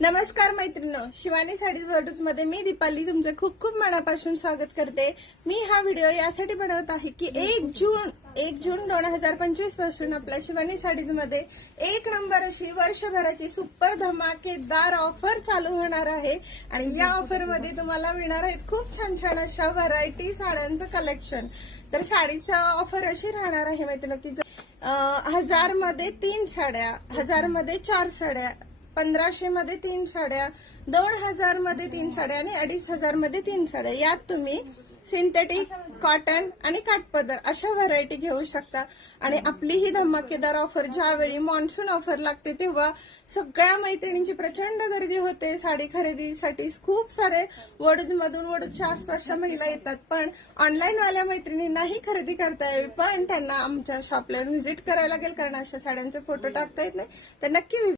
नमस्कार मैत्रिणी शिवानी साडी वर्डूजमध्ये मी दीपाली तुमचे खूप खूप मनापासून स्वागत करते. मी हा व्हिडिओ यासाठी बनवत आहे की एक जून एक जून दोन हजार पंचवीसपासून आपल्या शिवानी साडीजमध्ये एक नंबर अशी वर्षभराची सुपर धमाकेदार ऑफर चालू होणार आहे. आणि या ऑफरमध्ये तुम्हाला मिळणार आहेत खूप छान छान अशा व्हरायटी साड्यांचं कलेक्शन तर साडीचा ऑफर अशी राहणार आहे मैत्रिणी की हजारमध्ये तीन साड्या हजारमध्ये चार साड्या पंधराशे मध्ये तीन साड्या दोन हजारमध्ये तीन साड्या आणि अडीच हजारमध्ये तीन साड्या. यात तुम्ही सिंथेटिक कॉटन आणि काटपदर अशा व्हरायटी घेऊ शकता. आणि आपली ही धमाकेदार ऑफर ज्यावेळी मान्सून ऑफर लागते तेव्हा सगळ्या मैत्रिणींची प्रचंड गर्दी होते. साडी खरेदीसाठी खूप सारे वडूजमधून वडूजच्या आसपासच्या महिला येतात. पण ऑनलाईन वाल्या मैत्रिणींनाही खरेदी करता यावी. पण त्यांना आमच्या शॉपला व्हिजिट करायला लागेल कारण अशा साड्यांचे फोटो टाकता येत नाही. तर नक्की